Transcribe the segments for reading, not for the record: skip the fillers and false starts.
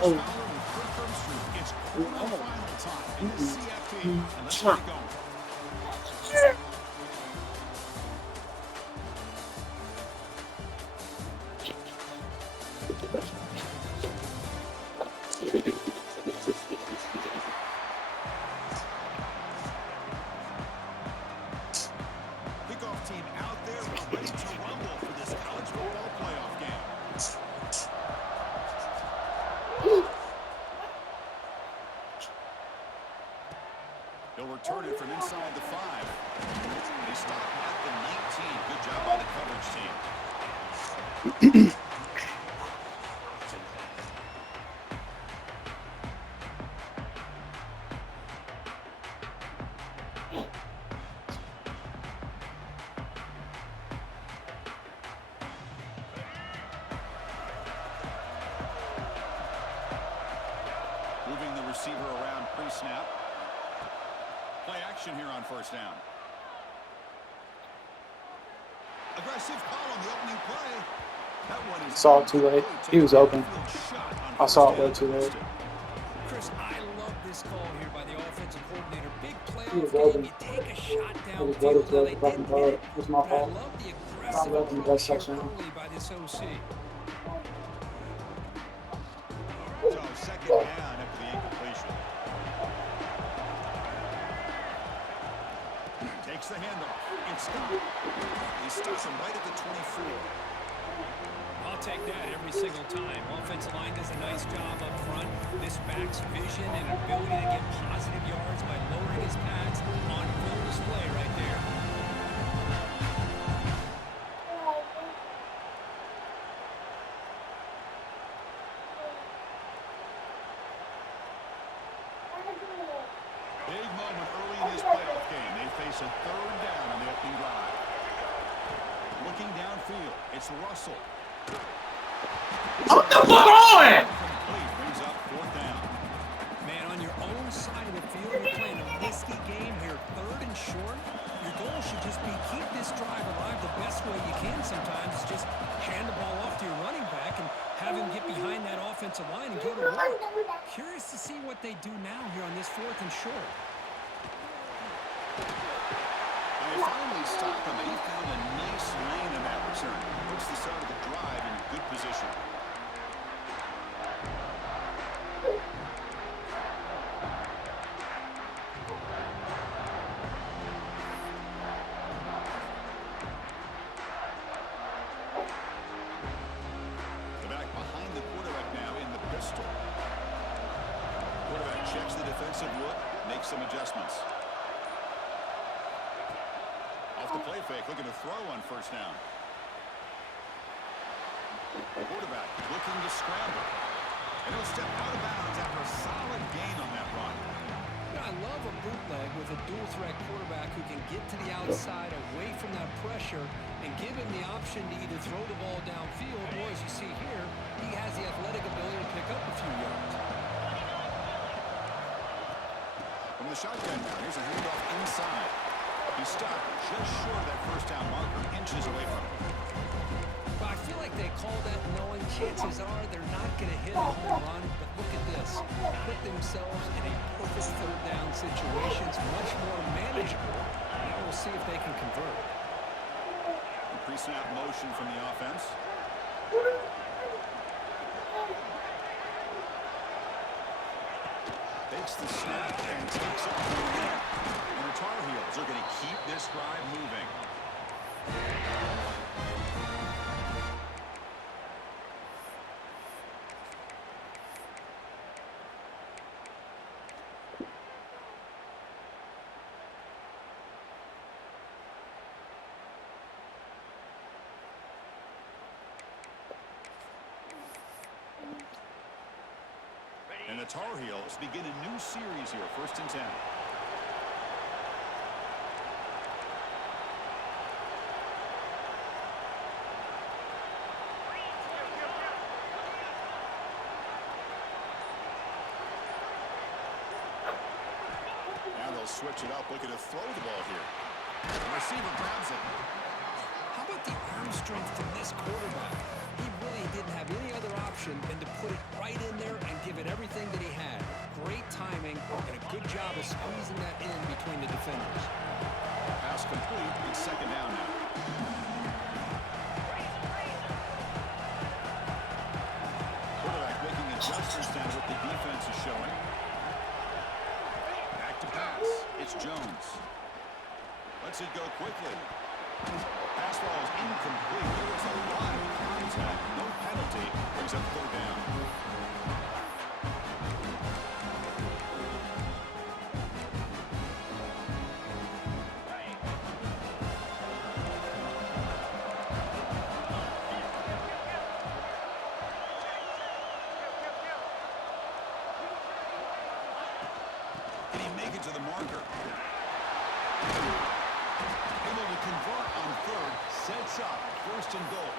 Marcus Fowler with quick comes through. It's quarterfinal time in the CFP, and let's get it going. Kickoff team out there. We're ready to rumble for this college football playoff game. He'll return it from inside the 5. They stop at the 19. Good job by the coverage team. Moving the receiver around pre-snap. Play action here on first down. Aggressive call on the opening play. That one is Saw it too late. He was open. I saw it way too late. Chris, I love this call here by the offensive coordinator. Big He was playoff game. open. You take a shot It was downfield. Now, better they to didn't throw hit it. it, It was my but I fault. love the Probably aggressive left in the approach best here section. early by this OC. So second down after the incompletion. Takes the handoff. It's stopped. He stops him right at the 24. I'll take that every single time. Offensive line does a nice job up front. This back's vision and ability to get positive yards by lowering his pads on full display right there. Big moment early in this playoff game. They face a third down on the opening drive. Looking downfield, it's Russell. What the fuck on? Complete, brings up fourth down. Man, on your own side of the field, you're playing a risky game here. Third and short. Your goal should just be keep this drive alive the best way you can sometimes. Is just hand the ball off to your running back and have him get behind that offensive line and go to work. Curious to see what they do now here on this fourth and short. They finally stopped him, and he found a nice lane in that return. Puts the start of the drive in good position. The back behind the quarterback now in the pistol. Quarterback checks the defensive look, makes some adjustments. Off the play fake, looking to throw on first down. Quarterback looking to scramble. And he'll step out of bounds after a solid gain on that run. I love a bootleg with a dual-threat quarterback who can get to the outside away from that pressure and give him the option to either throw the ball downfield or, as you see here, he has the athletic ability to pick up a few yards. From the shotgun now, here's a handoff inside. He stopped just short of that first down marker, inches away from it. But I feel like they call that knowing chances are they're not going to hit a home run, but look at this. Put themselves in a perfect third down situation. It's much more manageable. Now we'll see if they can convert. Pre-snap motion from the offense. Takes the snap and takes it through the air. And the Tar Heels are going to keep this drive moving. And the Tar Heels begin a new series here, 1st and 10. Now they'll switch it up, looking to throw the ball here. The receiver grabs it. How about the arm strength from this quarterback? He really he didn't have any other option than to put it right in there and give it everything that he had. Great timing and a good job of squeezing that in between the defenders. Pass complete. It's second down now. Quarterback making adjustments now what the defense is showing. Back to pass. It's Jones. Lets it go quickly. Pass ball is incomplete. There was a lot of contact. No penalty. Brings up third down. Can he make it to the marker? Able to convert on third. Sets up. First and goal.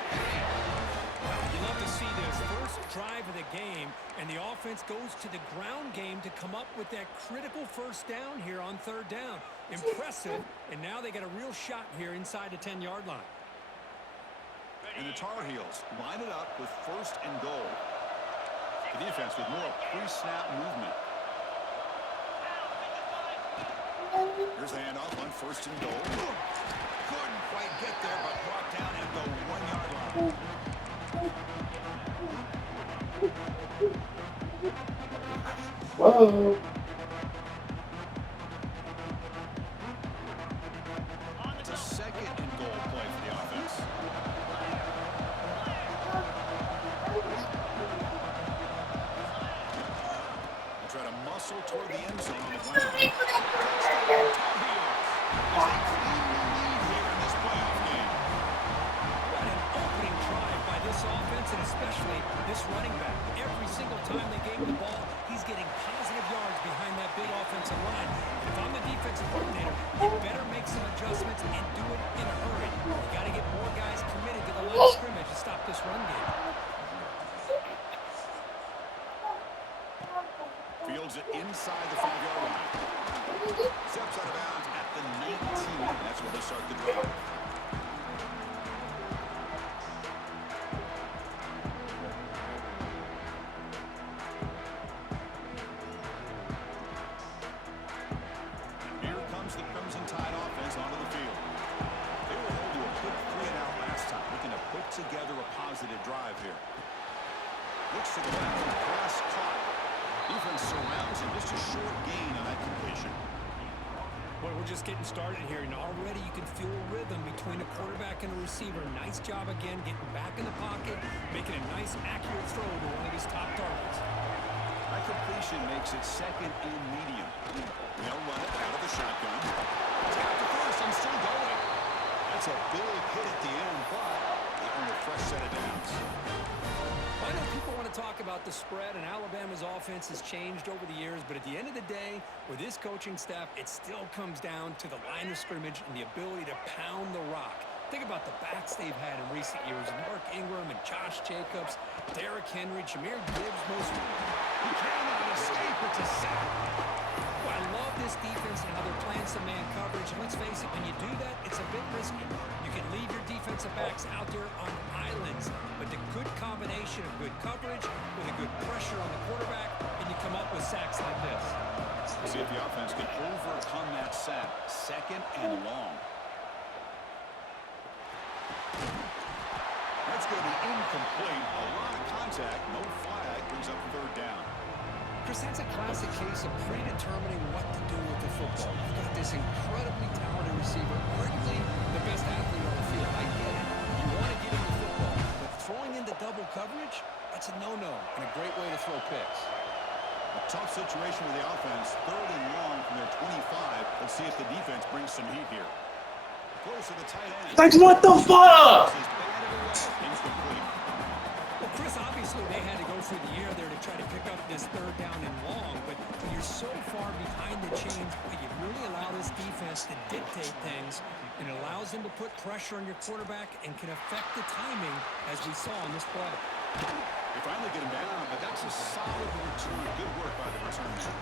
You love to see this first drive of the game, and the offense goes to the ground game to come up with that critical first down here on third down. Impressive, and now they got a real shot here inside the 10-yard line. And the Tar Heels line it up with first and goal. The defense with more pre-snap movement. Here's the handoff on first and goal. Couldn't quite get there, but brought down at the 1-yard line. Whoa. It's a second and goal play for the offense. They try to muscle toward the end zone on the ground. As they claim the lead here in this playoff game. What an opening drive by this offense, and especially this running back. Every single time they gave him the ball, he's getting positive yards behind that big offensive line. And if I'm the defensive coordinator, you better make some adjustments and do it in a hurry. You got to get more guys committed to the line of scrimmage to stop this run game. Fields it inside the 5-yard line. Steps out of bounds at the 19. That's where they start the drive. Here comes the Crimson Tide offense onto the field. They were held to a quick 3-and-out last time, looking to put together a positive drive here. Looks to the left and pass caught. Defense surrounds him. Just a short gain on that completion. Boy, we're just getting started here, and already you can feel a rhythm between a quarterback and a receiver. Nice job again getting back in the pocket, making a nice, accurate throw to one of his top targets. That completion makes it second and medium. They'll run it out of the shotgun. It's got the first and still going. That's a big hit at the end, but they earn a fresh set of downs. I know people want to talk about the spread, and Alabama's offense has changed over the years, but at the end of the day, with this coaching staff, it still comes down to the line of scrimmage and the ability to pound the rock. Think about the backs they've had in recent years. Mark Ingram and Josh Jacobs, Derrick Henry, Jahmyr Gibbs, most. He cannot escape. It's a sack. Well, I love this defense and how they're playing some man coverage. And let's face it, when you do that, it's a bit risky. You can leave your defensive backs out there on islands, but the good combination of good coverage with a good pressure on the quarterback, and you come up with sacks like this. See if the offense can overcome that sack. Second and long. That's going to be incomplete. A lot of contact. No flag. Brings up third down. Chris, that's a classic case of predetermining what to do with the football. You've got this incredibly talented receiver, arguably the best athlete on the field. I get it. You want to get him the football, but throwing into double coverage, that's a no-no and a great way to throw picks. A tough situation with the offense. Third and long from their 25. Let's see if the defense brings some heat here. Close to the tight end. Like, what the fuck? Incomplete. Well, Chris, obviously they had to go through the air there to try to pick up this third down and long, but when you're so far behind the chains, boy, you really allow this defense to dictate things, and it allows them to put pressure on your quarterback and can affect the timing, as we saw in this play. They finally get him down, but that's a solid return. Good work by the return man.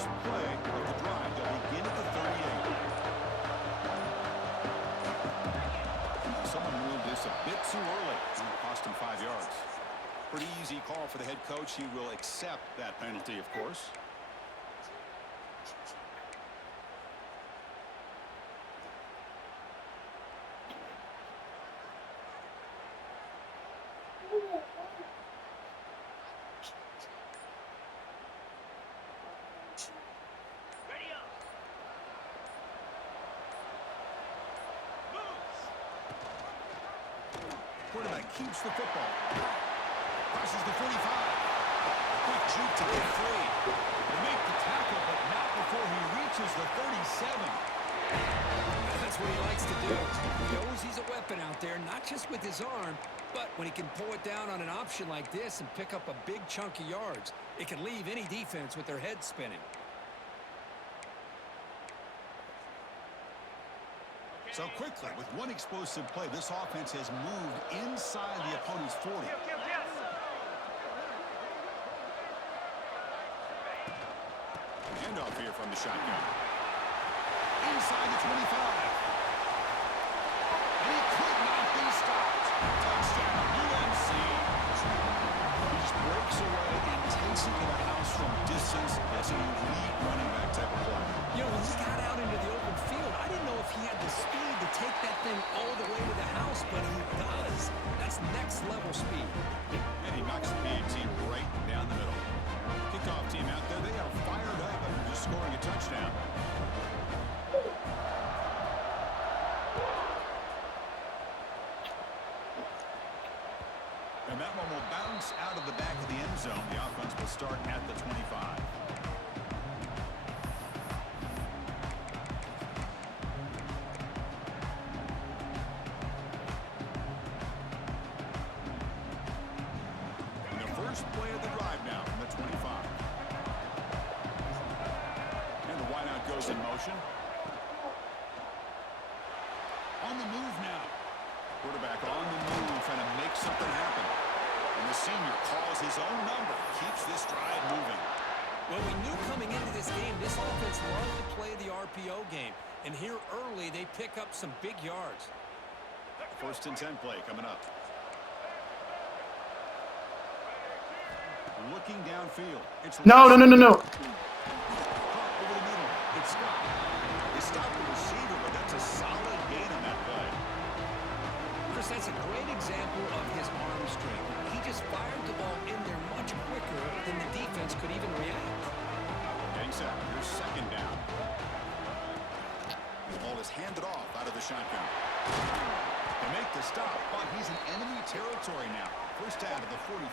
first play of the drive. They'll begin at the 38. Someone moved this a bit too early. It cost him 5 yards. Pretty easy call for the head coach. He will accept that penalty, of course. Quarterback keeps the football. Crosses the 45. Quick juke to get free. They make the tackle, but not before he reaches the 37. That's what he likes to do. He knows he's a weapon out there, not just with his arm, but when he can pull it down on an option like this and pick up a big chunk of yards, it can leave any defense with their head spinning. So quickly, with one explosive play, this offense has moved inside the opponent's 40. Handoff here from the shotgun. Inside the 25. And he could not be stopped. Touchdown, UNC. He just breaks away and takes it to the house from distance. That's an elite running back type of play. You know, when he got out into the open field, I didn't know if he had the speed to take that thing all the way to the house, but he does. That's next level speed. And he knocks the PA team right down the middle. Kickoff team out there, they are fired up after just scoring a touchdown. And that one will bounce out of the back of the end zone. The offense will start at the 25. First play of the drive now from the 25. And the wideout goes in motion. On the move now. Quarterback on the move, trying to make something happen. And the senior calls his own number. Keeps this drive moving. Well, we knew coming into this game, this offense loved to play the RPO game. And here early, they pick up some big yards. First and 10 play coming up. Looking downfield. No. Over the middle. It's stopped. They stopped the receiver, but that's a solid gain on that play. Chris, that's a great example of his arm strength. He just fired the ball in there much quicker than the defense could even react. Getting set. Here's second down. The ball is handed off out of the shotgun. They make the stop, but he's in enemy territory now. First down to the 45.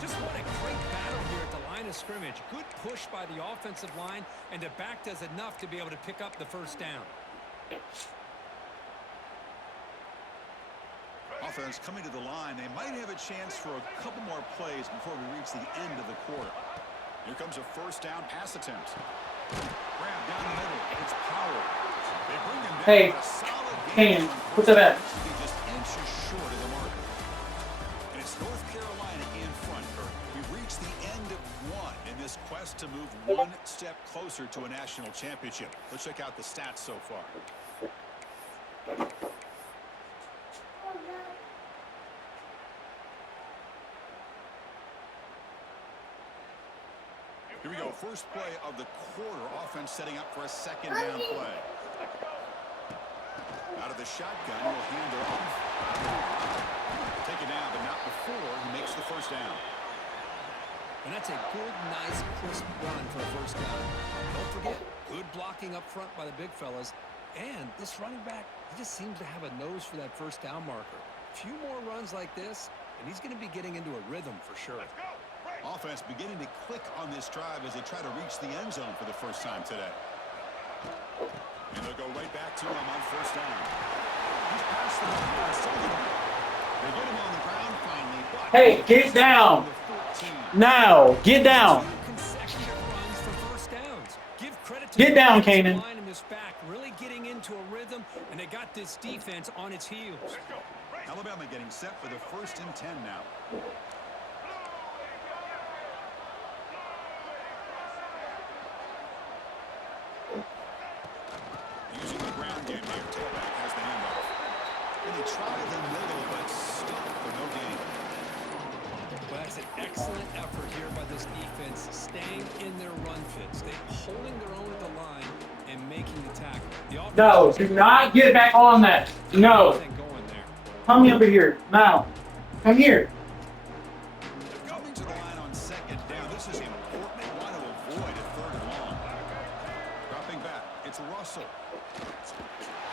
Just what a great battle here at the line of scrimmage. Good push by the offensive line, and the back does enough to be able to pick up the first down. Offense coming to the line. They might have a chance for a couple more plays before we reach the end of the quarter. Here comes a first down pass attempt. Grab down the middle. It's Power. They bring him down. Hey, a solid Kane, gain. put that back. Just inches short of the marker. And it's North Carolina in front, Kirk. We've reached the end of one in this quest to move one step closer to a national championship. Let's check out the stats so far. Here we go. First play of the quarter. Offense setting up for a second down play. Out of the shotgun, he'll hand it off. Take it down, but not before he makes the first down. And that's a good, nice, crisp run for a first down. Don't forget, good blocking up front by the big fellas. And this running back, he just seems to have a nose for that first down marker. A few more runs like this, and he's going to be getting into a rhythm for sure. Offense beginning to click on this drive as they try to reach the end zone for the first time today. And they'll go right back to him on first down. He's past the line. They get him on the ground finally. But Hey, get down. Now, get down. Consecutive runs for first downs. Give credit to Get the down, offensive Kanan. line in this back, really getting into a rhythm, and they got this defense on its heels. Alabama getting set for the first and 10 now. again here. Tailback has the handoff. And they try the middle, but stuck for no gain. Well, that's an excellent effort here by this defense, staying in their run fits. They're holding their own at the line and making the tackle. The offense No, do not get back on that. No. going there. Come over here. Now. Come here. Coming to the line on second down. This is important. They want to avoid a third and long. Dropping back. It's Russell.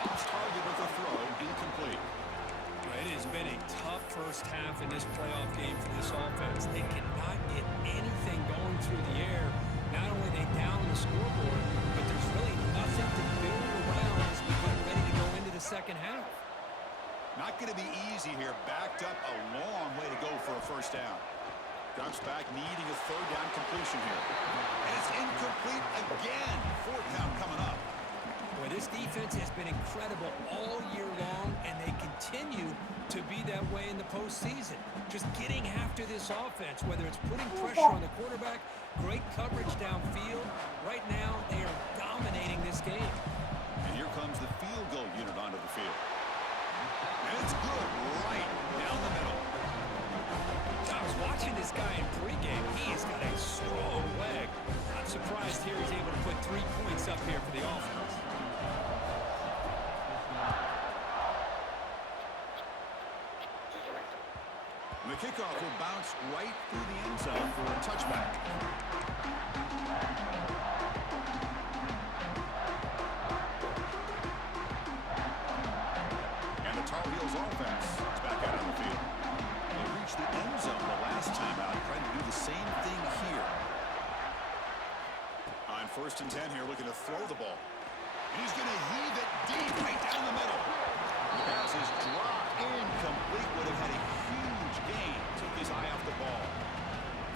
Off target with a throw. Incomplete. It has been a tough first half in this playoff game for this offense. They cannot get anything going through the air. Not only are they down on the scoreboard, but there's really nothing to build around as we get ready to go into the second half. Not going to be easy here. Backed up a long way to go for a first down. Drops back, needing a third down completion here. And it's incomplete again. Fourth down coming up. Boy, this defense has been incredible all year long, and they continue to be that way in the postseason. Just getting after this offense, whether it's putting pressure on the quarterback, great coverage downfield. Right now, they are dominating this game. And here comes the field goal unit onto the field. And it's good right down the middle. I was watching this guy in pregame. He has got a strong leg. Not surprised here he's able to put 3 points up here for the offense. And the kickoff will bounce right through the end zone for a touchback. And the Tar Heels offense is back out on the field. They reached the end zone the last time out, trying to do the same thing here. On 1st and 10 here, looking to throw the ball. And he's going to heave it deep right down the middle. The pass is dropped incomplete. Would have had a huge gain. Took his eye off the ball.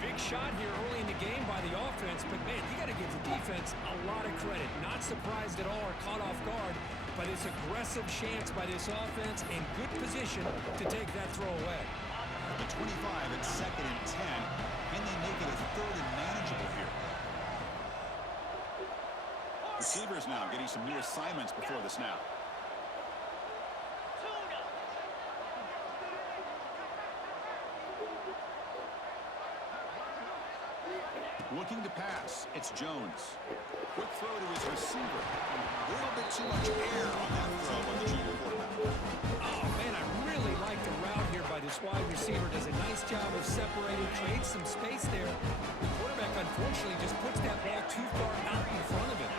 Big shot here early in the game by the offense, but man, you got to give the defense a lot of credit. Not surprised at all or caught off guard by this aggressive chance by this offense in good position to take that throw away. The 25 at 2nd and 10. Can they make it a third and manageable here? Receivers now getting some new assignments before the snap. Looking to pass. It's Jones. Quick throw to his receiver. A little bit too much air on that throw on the junior quarterback. Oh, man, I really like the route here by this wide receiver. Does a nice job of separating, creates some space there. The quarterback, unfortunately, just puts that ball too far out in front of him.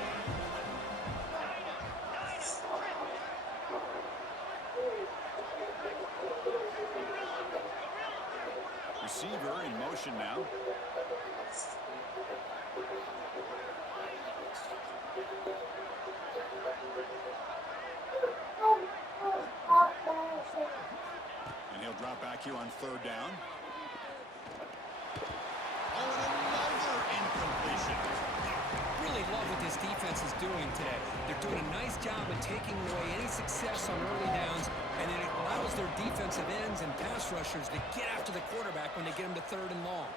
Receiver in motion now. And he'll drop back here on 3rd down. Oh, and another incompletion. Really love what this defense is doing today. They're doing a nice job of taking away any success on early downs, and then it allows their defensive ends and pass rushers to get after the quarterback when they get him to 3rd and long.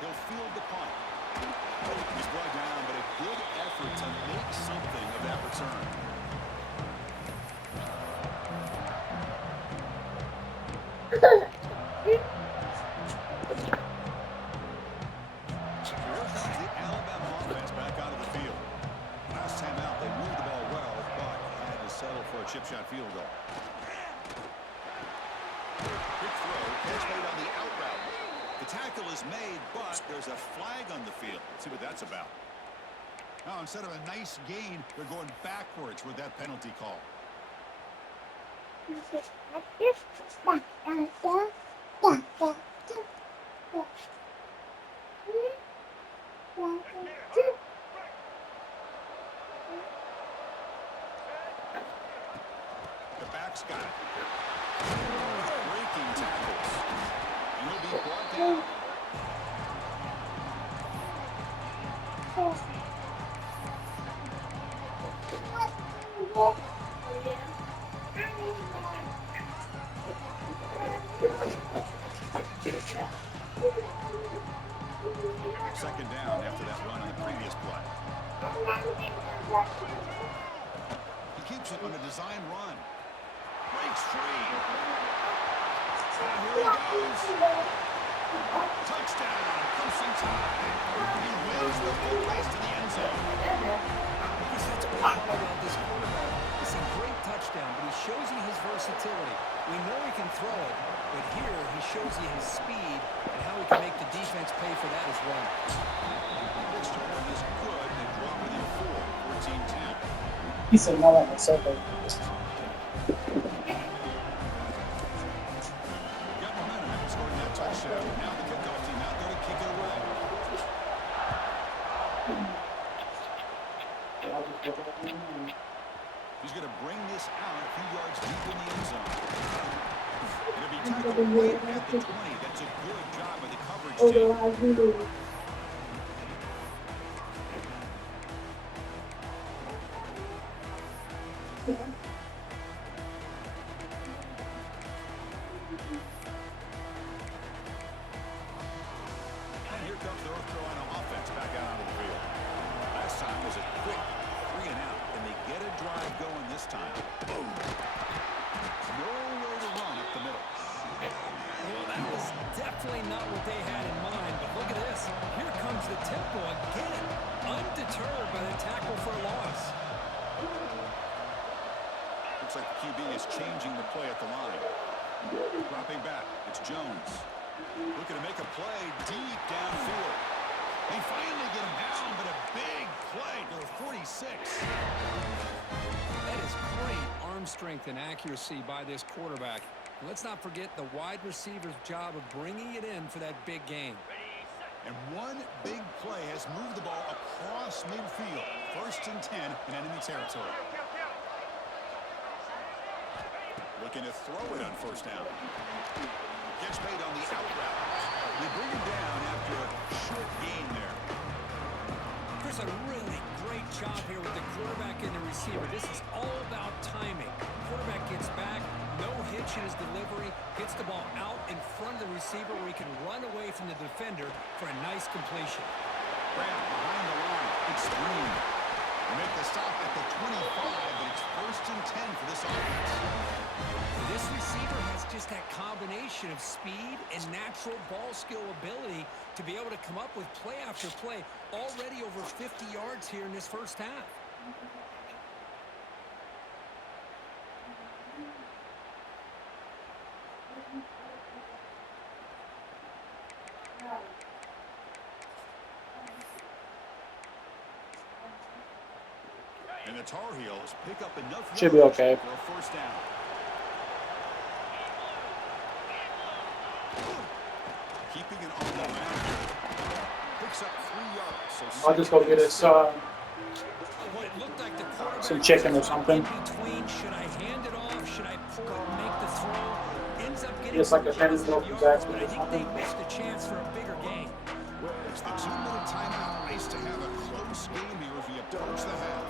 He'll field the punt. He's brought down, but a good effort to make something of that return. Here comes the Alabama offense back out of the field. Last time out, they moved the ball well, but had to settle for a chip shot field goal. Quick throw, catch made on the out route. The tackle is made, but there's a flag on the field. Let's see what that's about. Now, instead of a nice gain, they're going backwards with that penalty call. The back's got it. Breaking tackles. And he'll be brought down. Second down after that run on the previous play. keeps it on a design run. Breaks free. And here he goes. Touchdown. Crimson Tide. He wins the full race to the end zone. Because that's what I love about this quarterback. It's a great touchdown, but he shows you his versatility. We know he can throw it, but here he shows you his speed and how he can make the defense pay for that as well. Next turn is good. They drop within 4, 14-10. He said no on myself. Got momentum after scoring that touchdown. Now the kickoff team out there to kick it away. He's going to bring this out a few yards deep in the end zone. Going to be tackled right at the 20. That's a good job by the coverage team. And here comes the North Carolina offense back out onto the field. Last time was a quick 3 and out, and they get a drive going this time. Boom. Nowhere to run up the middle. Well, that was definitely not what they had in mind, but look at this. Here comes the tempo again, undeterred by the tackle for a loss. Looks like the QB is changing the play at the line. Dropping back, it's Jones. Looking to make a play deep downfield. They finally get him down, but a big play to the 46. That is great arm strength and accuracy by this quarterback. And let's not forget the wide receiver's job of bringing it in for that big gain. And one big play has moved the ball across midfield. 1st and 10 in enemy territory. Looking to throw it on 1st down. Gets made on the out route. They bring him down after a short gain there. Chris, a really great job here with the quarterback and the receiver. This is all about timing. Quarterback gets back, no hitch in his delivery, gets the ball out in front of the receiver where he can run away from the defender for a nice completion. Brown behind the line. It's Green. They make the stop at the 25, but it's 1st and 10 for this offense. This receiver has just that combination of speed and natural ball skill ability to be able to come up with play after play. Already over 50 yards here in this 1st half. And the Tar Heels pick up enough Should be okay. for a 1st down. Keeping it on the ground. Picks up 3 yards. So I'll just go get us What it looked like the quarterback some chicken or was something. in between. Should I hand it off? Should I pull it and make the throw? Ends up getting It's like a some penny positive from yards, Jackson but or I think something. they missed a chance for a bigger gain. it's the 2-minute timeout. Nice to have a close game here as we approach the half.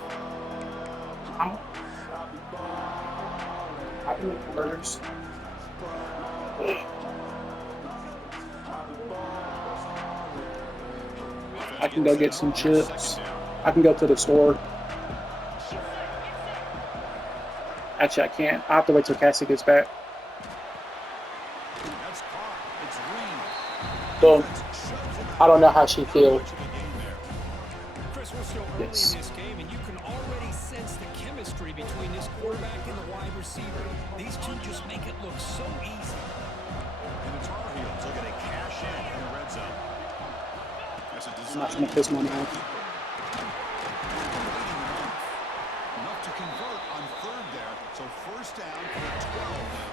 I can make burgers. I can go get some chips. I can go to the store. Actually, I can't. I have to wait till Cassie gets back. That's caught. It's So, Green. I don't know how she feels. Chris, we're still early Yes. in this game, and you can already sense the chemistry between this quarterback and the wide receiver. These two just make it look so easy. And the Tar Heels looking to cash in the red zone. That's a I'm not going to piss money off. Enough to convert on 3rd there. So 1st down for the 12 now.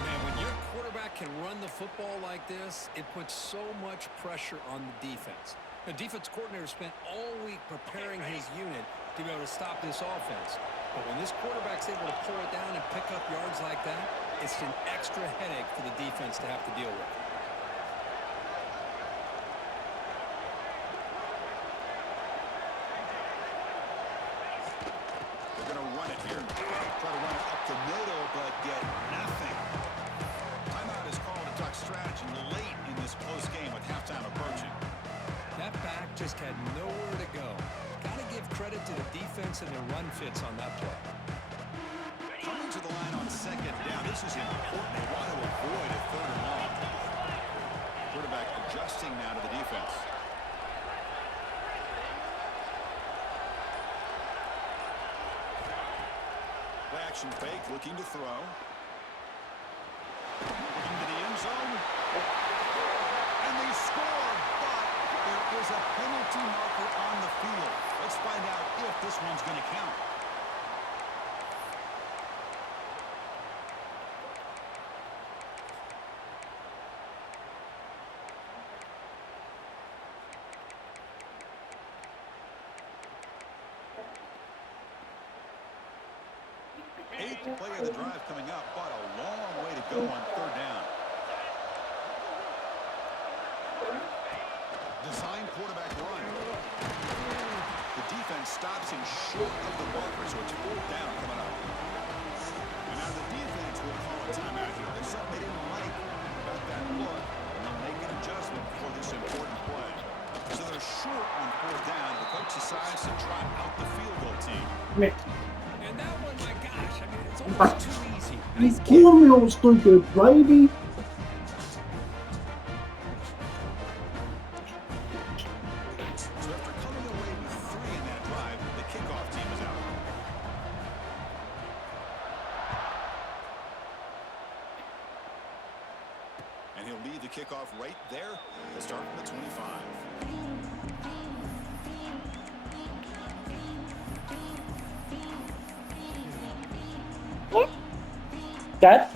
Man, when your quarterback can run the football like this, it puts so much pressure on the defense. The defense coordinator spent all week preparing his unit to be able to stop this offense. But when this quarterback's able to pull it down and pick up yards like that, it's an extra headache for the defense to have to deal with. They're going to run it here. Try to run it up the middle, but get nothing. Timeout is called to talk strategy late in this close game with halftime approaching. That back just had nowhere to go. Got to give credit to the defense and their run fits on that play. Coming to the line on second down. This is important. They want to avoid a third and long. Quarterback adjusting now to the defense. Play action fake, looking to throw. Into the end zone. And they score, but there is a penalty marker on the field. Let's find out if this one's going to count. Eighth play of the drive coming up, but a long way to go on third down. Design quarterback run. The defense stops him short of the marker, so it's fourth down coming up. And now the defense will call a timeout here. There's something they didn't like about that look, and they'll make an adjustment for this important play. So they're short on fourth down. The coach decides to trot out the field goal team. And that one, my gosh, I mean, it's almost too easy. He's killing me on stupid, baby. So after coming away with 3 in that drive, the kickoff team is out. And he'll lead the kickoff right there. He'll start from the 25. Dad?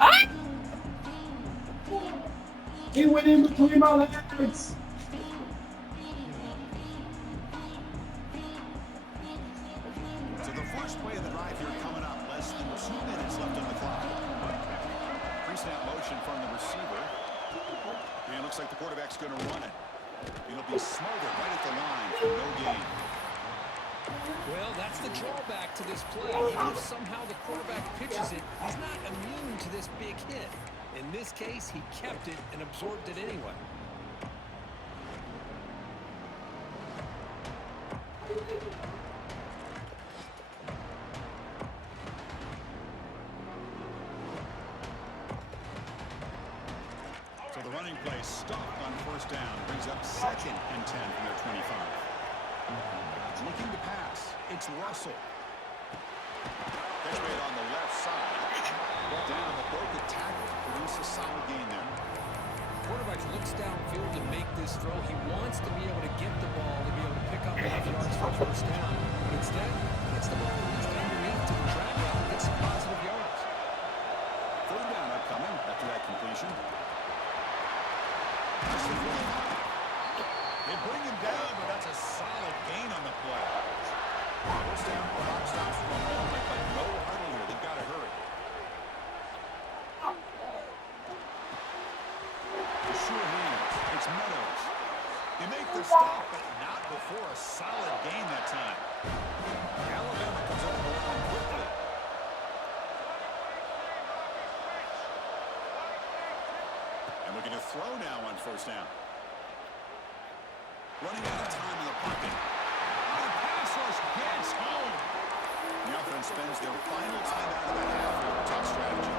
Ah! He went in between my legs. So the first play of the drive here coming up. Less than 2 minutes left on the clock. Pre-snap motion from the receiver. And it looks like the quarterback's going to run it. It'll be smothered right at the line for no gain. Well, that's the drawback to this play. Even if somehow the quarterback pitches it, he's not immune to this big hit. In this case, he kept it and absorbed it anyway. So the running play stopped on first down. Brings up 2nd and 10 from their 25. Looking to pass. It's Russell. Catch made on the left side. Brought down the broke a tackle. Produce a solid gain there. Quarterback looks downfield to make this throw. He wants to be able to get the ball to be able to pick up enough yards for first down. But instead, gets the ball released underneath to the drag route and gets some positive yards. Third down upcoming after that completion. They bring him down, but that's a solid gain on the play. First down, the clock stops for a moment, but no huddle here. They've got to hurry. The sure hands. It's Meadows. They make the stop, but not before a solid gain that time. Alabama comes up with the line quickly. And looking to throw now on first down. Running out of time in the pocket. The pass rush gets home. The offense spends their final timeout of the half with a tough strategy.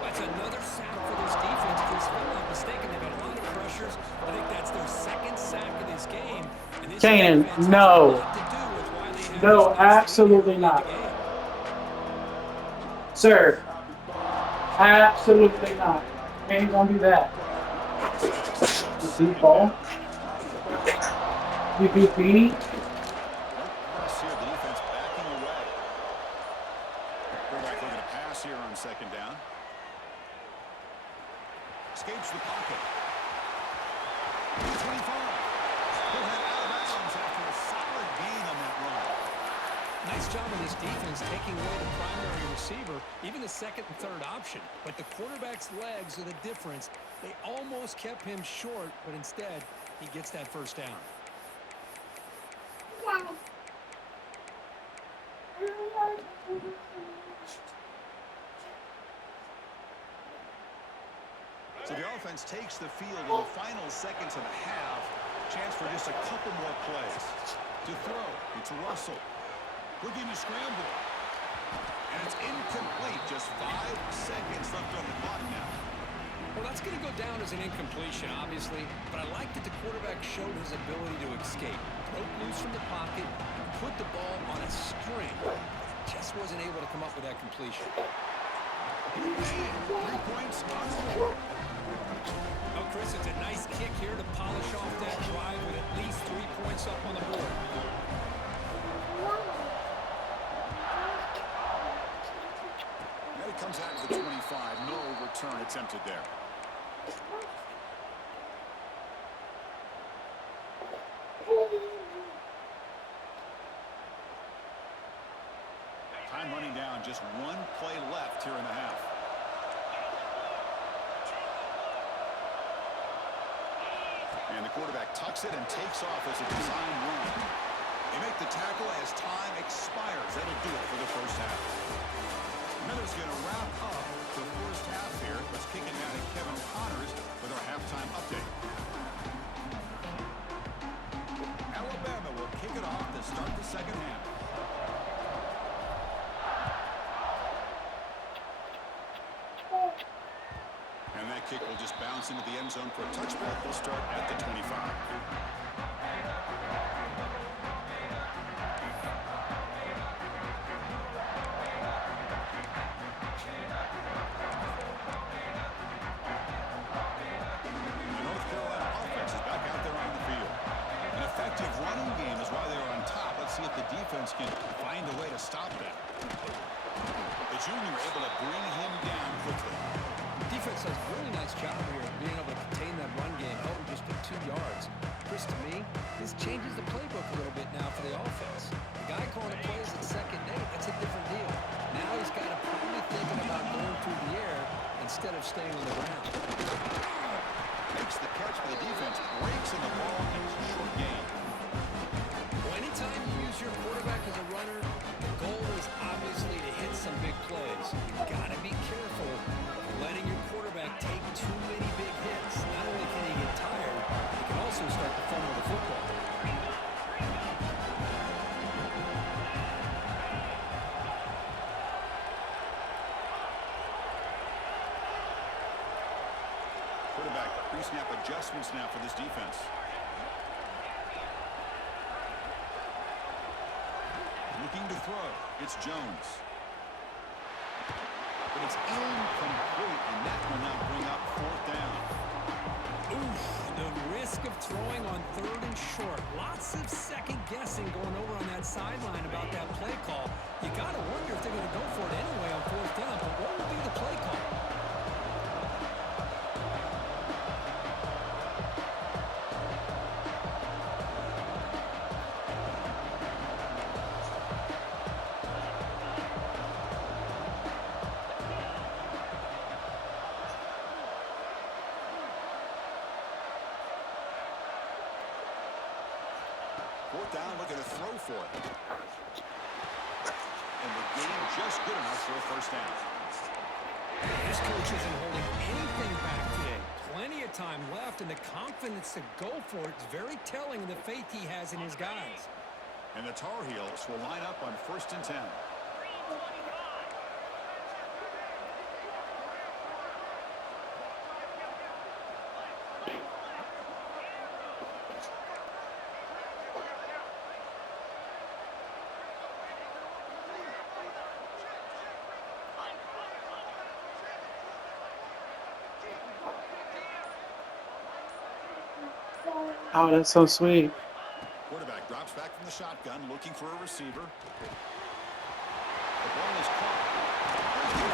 That's another sack for this defense. Chris, if I'm not mistaken, they've had a lot of pressures. I think that's their 2nd sack of this game. And this Kanan, defense has no. a lot to do with why they have No, this lead absolutely in the not. game. Sir, absolutely not. Ain't gonna do that. The deep ball. You beat Beanie? Press here, the defense backing away. Quarterback looking to pass here on second down. Escapes the pocket. 25. He'll head out of bounds after a solid gain on that run. Nice job on this defense taking away the primary receiver, even the 2nd and 3rd option. But the quarterback's legs are the difference. They almost kept him short, but instead, he gets that first down. So the offense takes the field in the final seconds of the half. Chance for just a couple more plays. To throw, it's Russell. Looking to scramble. And it's incomplete. Just 5 seconds left on the clock now. Well, that's going to go down as an incompletion, obviously, but I like that the quarterback showed his ability to escape. Broke loose from the pocket, and put the ball on a string. Just wasn't able to come up with that completion. And 3 points on the board. Oh, Chris, it's a nice kick here to polish off that drive with at least 3 points up on the board. And it comes out to the 25. No return attempted there. Time running down. Just 1 play left here in the half. And the quarterback tucks it and takes off as a design run. They make the tackle as time expires. That'll do it for the first half. Miller's going to wrap up the first half here. Let's kick it down to Kevin Connors with our halftime update. Alabama will kick it off to start the second half. And that kick will just bounce into the end zone for a touchback. They'll start at the 25. The North Carolina offense is back out there on the field. An effective running game is why they're on top. Let's see if the defense can find a way to stop that. The junior able to bring him down quickly. Defense does a really nice job here of being able to contain that run game, held him just to 2 yards. Chris, to me, this changes the playbook a little bit now for the offense. The guy calling the plays at second and 8, that's a different deal. Now he's got to probably thinking about going through the air instead of staying on the ground. Makes the catch for the defense, breaks in the ball, and it's a short gain. Well, anytime you use your quarterback as a runner, the goal is obviously to hit some big plays. You've got to be careful of letting your quarterback take too many big hits. Not only can he get tired, he can also start to fumble the football. Quarterback pre-snap adjustments now for this defense. Looking to throw. It's Jones. But it's incomplete, and that will now bring up 4th down. Oof, the risk of throwing on 3rd and short. Lots of second guessing going over on that sideline about that play call. You got to wonder if they're going to go for it anyway on 4th down, but what will be the play call? Down, looking to throw for it. And the game just good enough for a first down. This coach isn't holding anything back today. Plenty of time left, and the confidence to go for it is very telling of the faith he has in his guys. And the Tar Heels will line up on 1st and 10. Oh, that's so sweet. Quarterback drops back from the shotgun, looking for a receiver. The ball is caught. He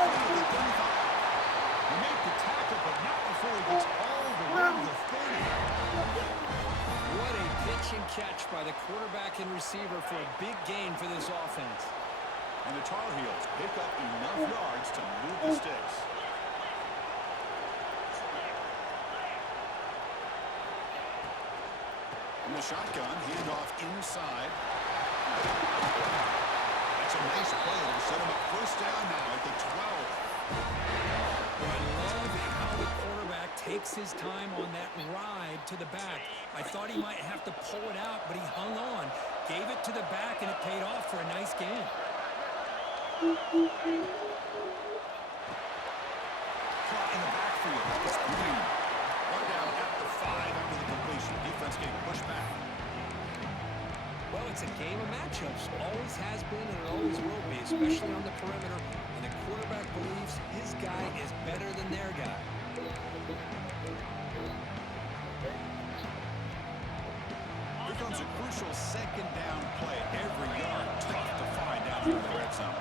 made the tackle, but not before he gets all the way to the 30. What a pitch and catch by the quarterback and receiver for a big gain for this offense. And the Tar Heels pick up enough yards to move the sticks. From the shotgun, handoff inside. That's a nice play. It'll set him up 1st down now at the 12. Well, I love how the quarterback takes his time on that ride to the back. I thought he might have to pull it out, but he hung on, gave it to the back, and it paid off for a nice game. Caught in the backfield. It's Green. One down at the 5 after the completion. Defense getting pushed back. Well, it's a game of matchups. Always has been and it always will be, especially on the perimeter. And the quarterback believes his guy is better than their guy. Here comes a crucial second down play. Every yard tough to find out in the red zone.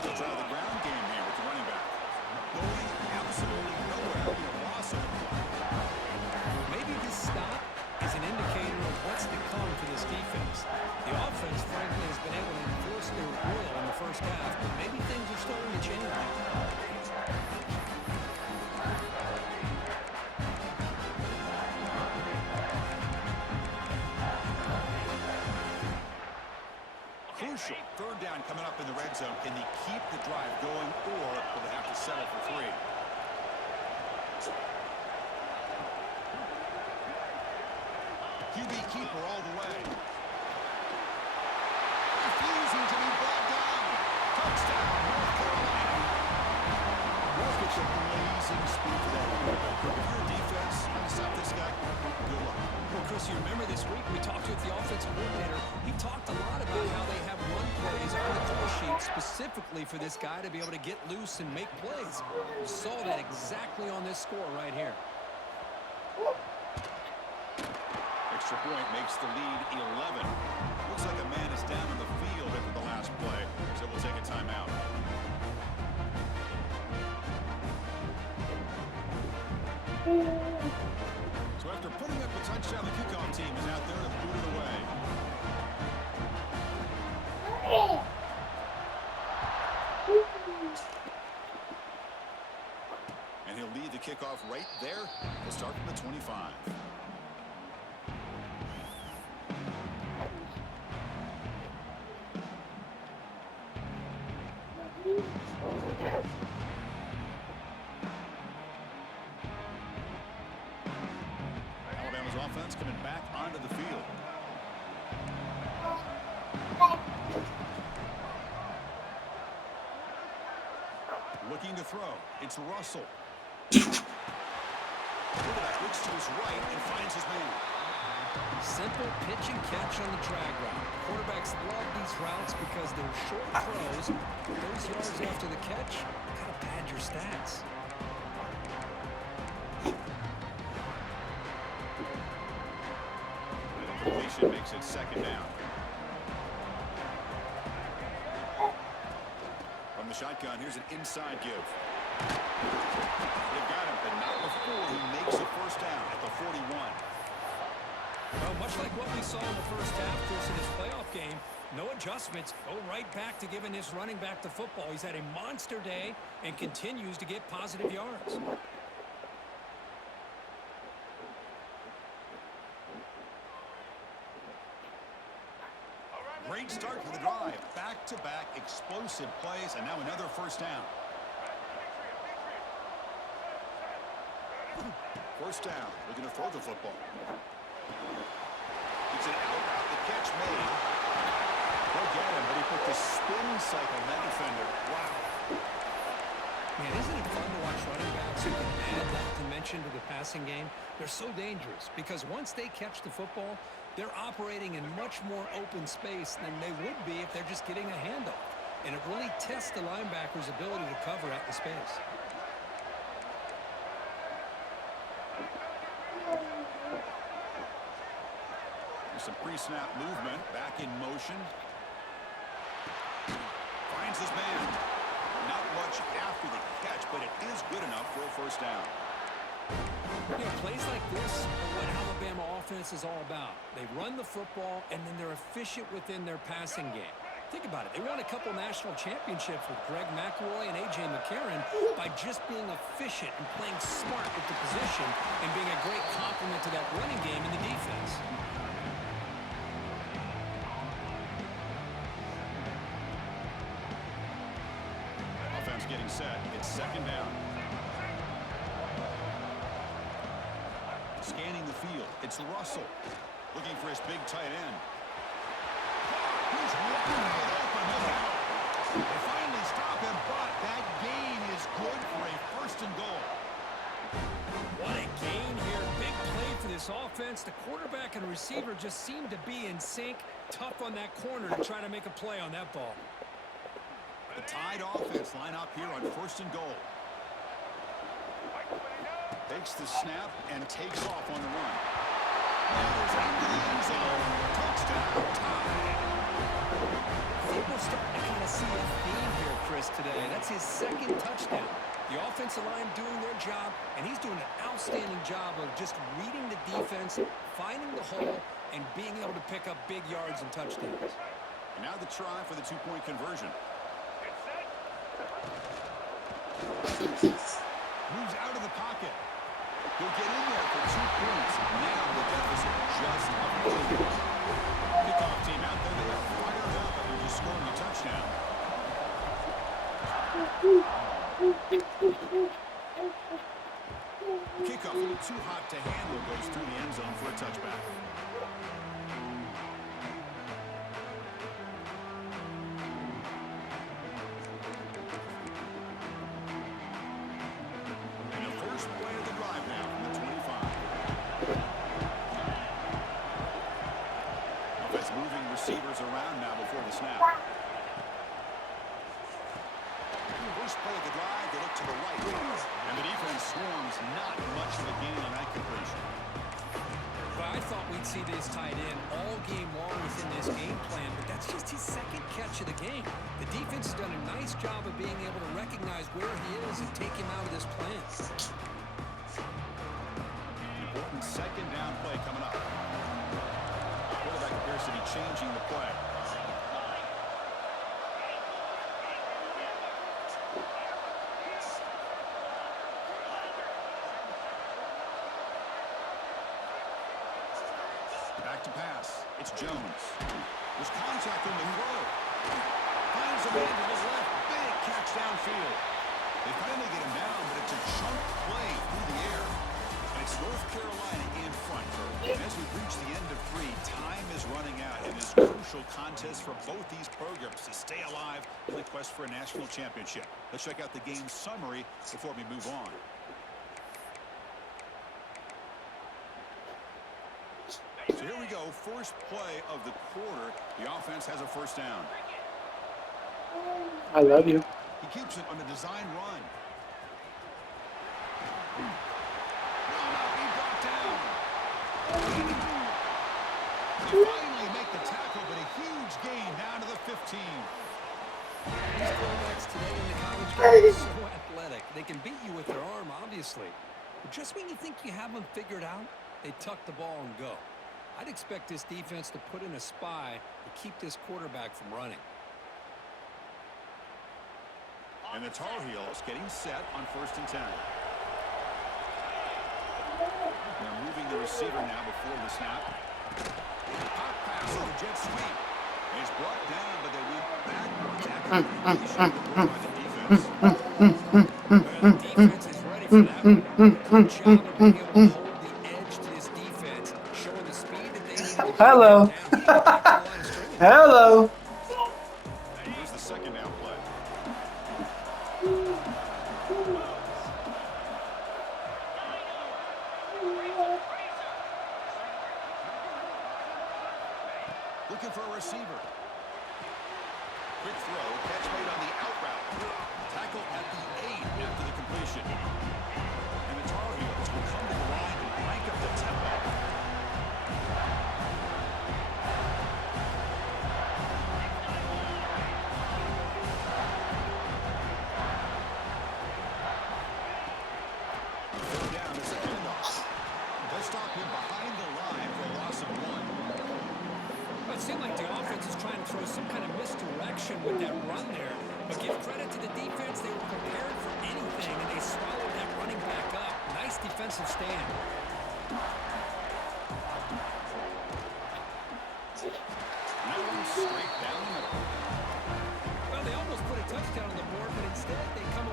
They'll try the ground game here with the running back. Going absolutely nowhere. A loss of the play. Maybe this stop is an indicator of what's to come for this defense. The offense, frankly, has been able to enforce their will in the first half, but maybe things are starting to change. Crucial third down coming up in the red zone. Can they keep the drive going, or will they have to settle for 3? QB keeper all the way. Refusing to be brought down. Touchdown, North Carolina. Look at the blazing speed for that quarterback. If you're a defense, how to stop this guy? Good luck. Well, Chris, you remember this week we talked with the offensive coordinator. He talked a lot about how they have run plays on the call sheet specifically for this guy to be able to get loose and make plays. We saw that exactly on this score right here. Extra point makes the lead 11. Looks like a man is down on the field after the last play, so we'll take a timeout. So after putting up a touchdown, the kickoff team is out there to boot it away. And he'll lead the kickoff right there. We'll start from the 25. Alabama's offense coming back onto the field. Looking to throw. It's Russell. Quarterback looks to his right and finds his man. Simple pitch and catch on the drag route. Quarterbacks love these routes because they're short throws. Those yards after the catch, gotta pad your stats. Completion makes it second down. From the shotgun, here's an inside give. They've got him, but not before he makes a first down at the 41. Well, much like what we saw in the first half, Chris, in his playoff game, no adjustments. Go right back to giving this running back the football. He's had a monster day and continues to get positive yards. Great start for the drive. Back-to-back explosive plays, and now another first down. First down. They're going to throw the football. It's an out. The catch made. They'll get him, but he put the spin cycle on that defender. Wow. Man, isn't it fun to watch running backs who can add that dimension to the passing game? They're so dangerous because once they catch the football, they're operating in much more open space than they would be if they're just getting a handoff. And it really tests the linebacker's ability to cover out the space. There's some pre-snap movement. Back in motion. Finds his man. Not much after the catch, but it is good enough for a first down. You know, plays like this are what Alabama offense is all about. They run the football, and then they're efficient within their passing game. Think about it. They won a couple national championships with Greg McElroy and A.J. McCarron by just being efficient and playing smart with the position and being a great complement to that running game in the defense. getting set. It's second down. Scanning the field. It's Russell. Looking for his big tight end. He's wide open. Look out. They finally stop him, but that gain is good for a first and goal. What a gain here. Big play for this offense. The quarterback and receiver just seem to be in sync. Tough on that corner to try to make a play on that ball. The Tide offense line up here on first and goal. Takes the snap and takes off on the run. There's into the end zone. Touchdown, Tide. I think we're starting to kind of see a theme here, Chris, today. That's his second touchdown. The offensive line doing their job, and he's doing an outstanding job of just reading the defense, finding the hole, and being able to pick up big yards and touchdowns. And now the try for the two-point conversion. Moves out of the pocket. He'll get in there for 2 points. Now the deficit just up. Kickoff team out there. They are fired up after just scoring a touchdown. Kickoff a little too hot to handle, goes through the end zone for a touchback. And the first play of the drive now from the 25. Offense moving receivers around now before the snap. First play of the drive, they look to the right. And the defense swarms, not much of a gain on that completion. Well, I thought we'd see this tight end all game long within this game plan, but that's just his second catch of the game. The defense has done a nice job of being able to recognize where he is and take him out of this plan. Important second down play coming up. Quarterback appears to be changing the play. Back to pass. It's Jones. There's contact on the throw. Finds a man to the left. Big catch downfield. They finally get him down, but it's a chunk play through the air. And it's North Carolina in front. And as we reach the end of 3, time is running out in this crucial contest for both these programs to stay alive in the quest for a national championship. Let's check out the game summary before we move on. So here we go, first play of the quarter. The offense has a first down. I love you. He keeps it on the design run. Will not be brought down. They finally make the tackle, but a huge gain down to the 15. These quarterbacks today in the college game are so athletic. They can beat you with their arm, obviously. But just when you think you have them figured out, they tuck the ball and go. I'd expect this defense to put in a spy to keep this quarterback from running. And the Tar Heels getting set on first and 10. They're moving the receiver now before the snap. Pop pass on the jet sweep. And he's brought down, but they went backwards after the defense. Well, the defense is ready for that one. Good job of being able to hold the edge to this defense, showing the speed that they need to Hello. Hello. And here's the second down play. Looking for a receiver. Quick throw, catch made on the out route. Tackle at the 8 after the completion. And the Tar Heels will come to the line and crank up the tempo. Third down is a handoff. They'll stop him behind the line for a loss of 1. Well, it seemed like the offense is trying to throw some kind of misdirection with that run there. But give credit to the defense. They were prepared for anything, and they swallowed that running back up. Nice defensive stand. Now straight down the middle. Well, they almost put a touchdown on the board, but instead they come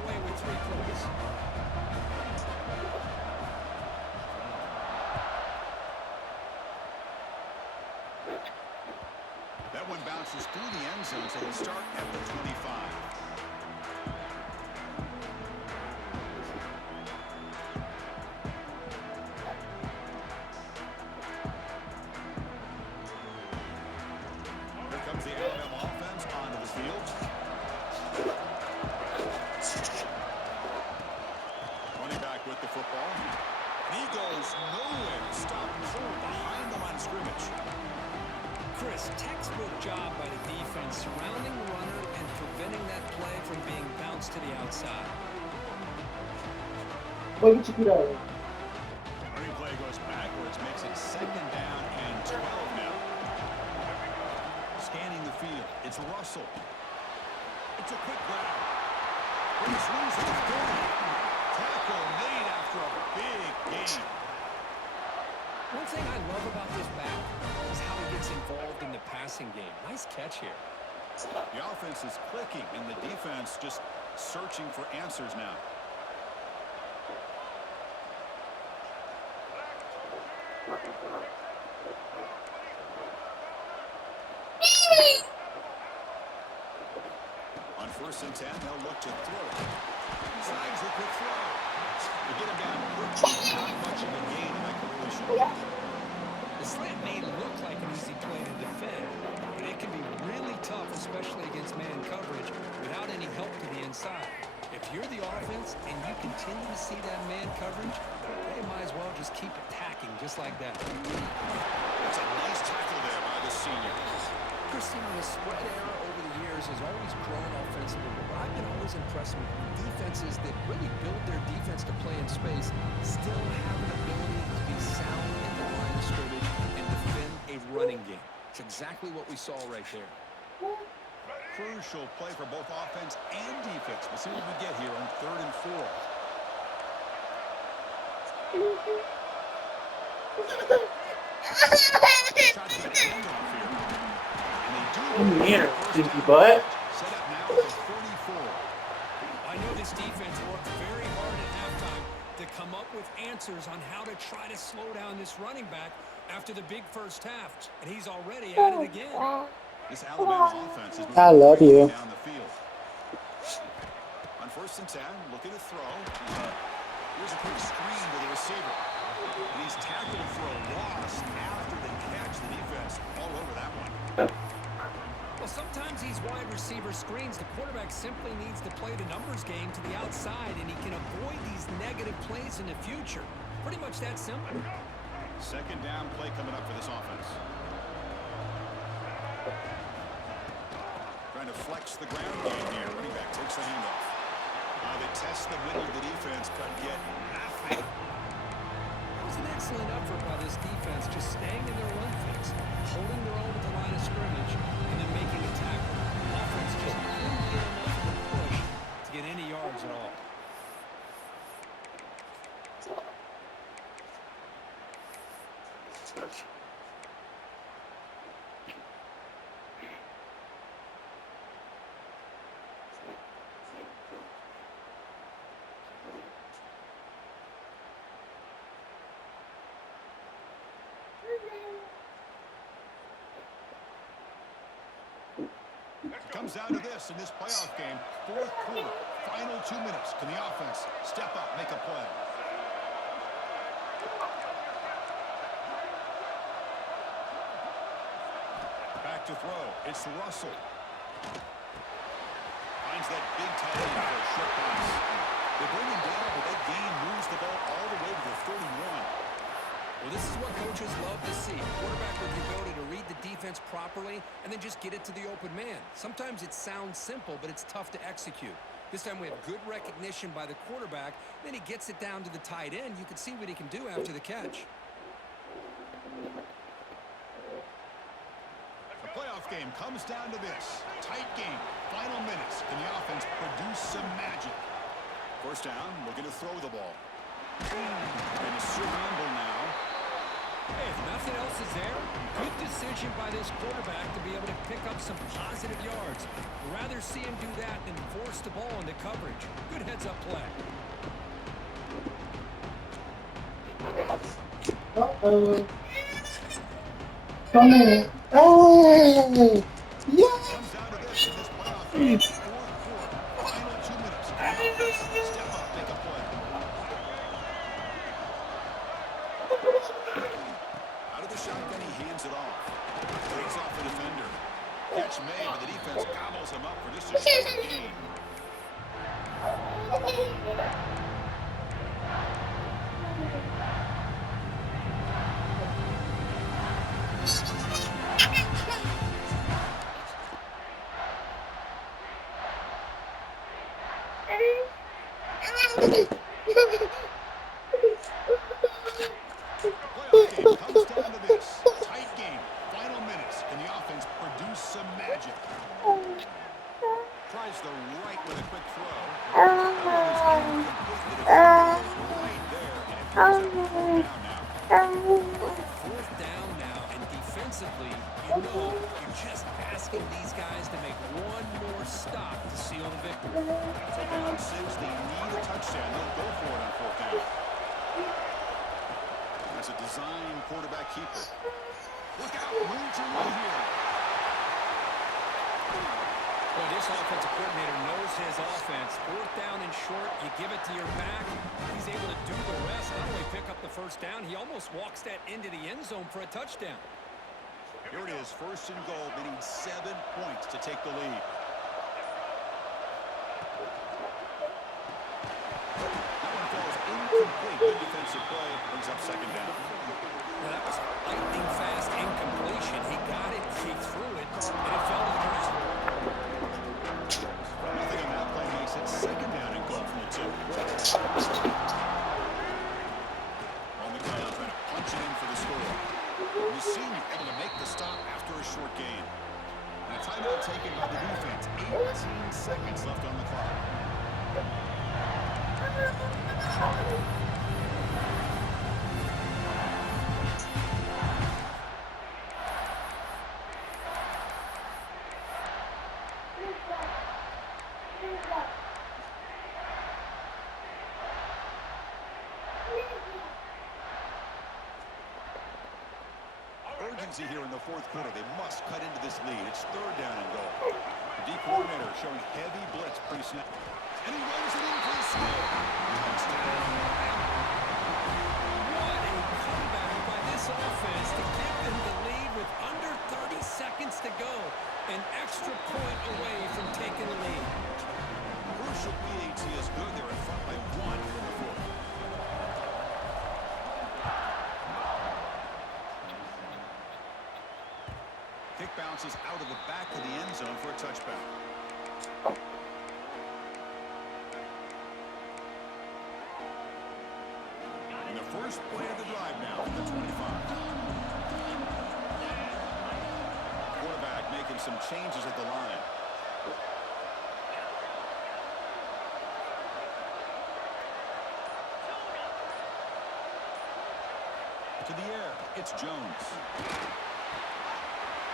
that play from being bounced to the outside. Boy, get your feet out of there. Running play goes backwards, makes it 2nd down and 12 now. Scanning the field, it's Russell. It's a quick grab. He swings to the 30. Tackle made after a big gain. One thing I love about this back is how he gets involved in the passing game. Nice catch here. The offense is clicking, and the defense just searching for answers now. On 1st and 10, they'll look to throw. Snags a quick throw. To get him down quickly, not much of a gain in that completion. The slant may look like an easy play to defend, but it can be really tough, especially against man coverage, without any help to the inside. If you're the offense and you continue to see that man coverage, they might as well just keep attacking just like that. That's a nice tackle there by the senior. Christian, the spread era over the years has always grown offensively, but I've been always impressed with defenses that really build their defense to play in space, still have an ability to be sound at the line of scrimmage and defend a running game. It's exactly what we saw right there. Crucial play for both offense and defense. We'll see what we get here on 3rd and 4. Shot to the handoff here. And they do Come here, stinky butt. set up now at the 44. I know this defense worked very hard at halftime to come up with answers on how to try to slow down this running back after the big first half, and he's already at it again. This Alabama offense is I love you. down the field. On 1st and 10, looking to throw. Here's a quick screen to the receiver. And he's tackled for a loss after the catch. The defense all over that one. Well, sometimes these wide receiver screens, the quarterback simply needs to play the numbers game to the outside, and he can avoid these negative plays in the future. Pretty much that simple. 2nd down play coming up for this offense. Trying to flex the ground game here. Running back takes the handoff. They test the middle of the defense, but get nothing. It was an excellent effort by this defense, just staying in their run fix, holding their own at the line of scrimmage, and then making a tackle. Offense just couldn't get enough of a push to get any yards at all. Comes down to this in this playoff game. 4th quarter, final 2 minutes. Can the offense step up, make a play? Back to throw. It's Russell. Finds that big tight end for a short pass. They bring him down, but that gain moves the ball all the way to the 31. Well, this is what coaches love to see. A quarterback with the ability to read the defense properly and then just get it to the open man. Sometimes it sounds simple, but it's tough to execute. This time we have good recognition by the quarterback. Then he gets it down to the tight end. You can see what he can do after the catch. The playoff game comes down to this. Tight game, final minutes. Can the offense produce some magic? 1st down, looking to throw the ball. And a scramble now. Hey, if nothing else is there, good decision by this quarterback to be able to pick up some positive yards. I'd rather see him do that than force the ball into coverage. Good heads-up play. Uh-oh. Come here. Oh! Yeah! Comes down to this in this playoff game. 4th quarter, final 2 minutes. Can the offense step up, make a play? Out of the shotgun, he hands it off. Takes off the defender. Catch made, but the defense gobbles him up for just a short gain. The playoff game comes down to this. Tight game. Final minutes. Can the offense produce some magic? Tries the right with a quick throw. That one is incomplete. The defender was right there, and it brings up fourth down now. Fourth down now, and defensively, you know you're just asking these guys to make one more stop to seal the victory. So down 6, they need a touchdown. They'll go for it on fourth down. That's a design quarterback keeper. Look out, move to right here. Well, this offensive coordinator knows his offense. Fourth down and short, you give it to your back. He's able to do the rest, not only pick up the first down, he almost walks that into the end zone for a touchdown. Here it is, first and goal. They need 7 points to take the lead. That one falls incomplete. Good defensive play. Brings up second down. Now, that was lightning fast incompletion. He got it, he threw it, and it fell to the ground. Nothing on that play makes it second down and goal from the 2. On the ground, trying to punch it in for the score. You see him able to make the stop after a short gain. And a timeout taken by the defense. 18 seconds left on the clock. Urgency here in the fourth quarter. They must cut into this lead. It's third down and goal. The D coordinator showing heavy blitz pre-snap. And he runs it in for a score. Touchdown. What a comeback by this offense to give them the lead with under 30 seconds to go. An extra point away from taking the lead. Crucial PAT is good. They're in front by 1 from the fourth. Kick bounces out of the back of the end zone for a touchback. And the first play of the drive now from the 25. Quarterback making some changes at the line. To the air, it's Jones.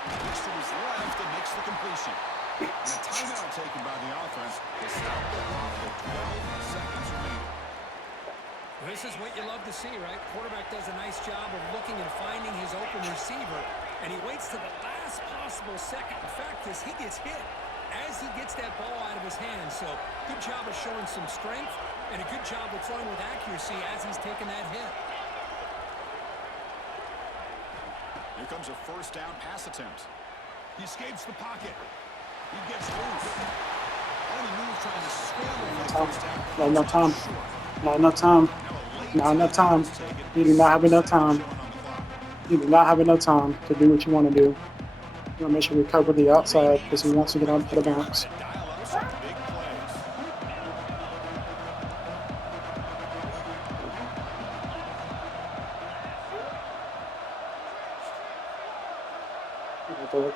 Looks to his left and makes the completion. And a timeout taken by the offense to stop the clock with 12 seconds remaining. This is what you love to see, right? Quarterback does a nice job of looking and finding his open receiver, and he waits to the last possible second. The fact is, he gets hit as he gets that ball out of his hands. So, good job of showing some strength, and a good job of throwing with accuracy as he's taking that hit. Here comes a first down pass attempt. He escapes the pocket. He gets loose. Only move trying to scramble for the first down. Not enough time. Not enough time. Not enough time. You do not have enough time. You do not have enough time to do what you want to do. You want to make sure we cover the outside because he wants to get out of the bounce. Dial up some big plays.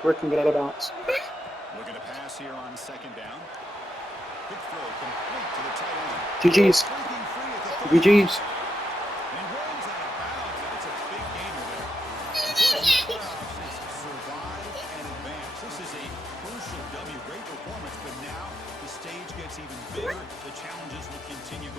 Rick can get out of bounds. Looking to pass here on second down. Quick throw complete to the tight end. GG's. Breaking free at the 30. GG's. And runs out of bounds. That's a big gainer there. Unfortunately, the playoffs is survive and advance. This is a crucial W. Great performance, but now the stage gets even bigger. The challenges will continue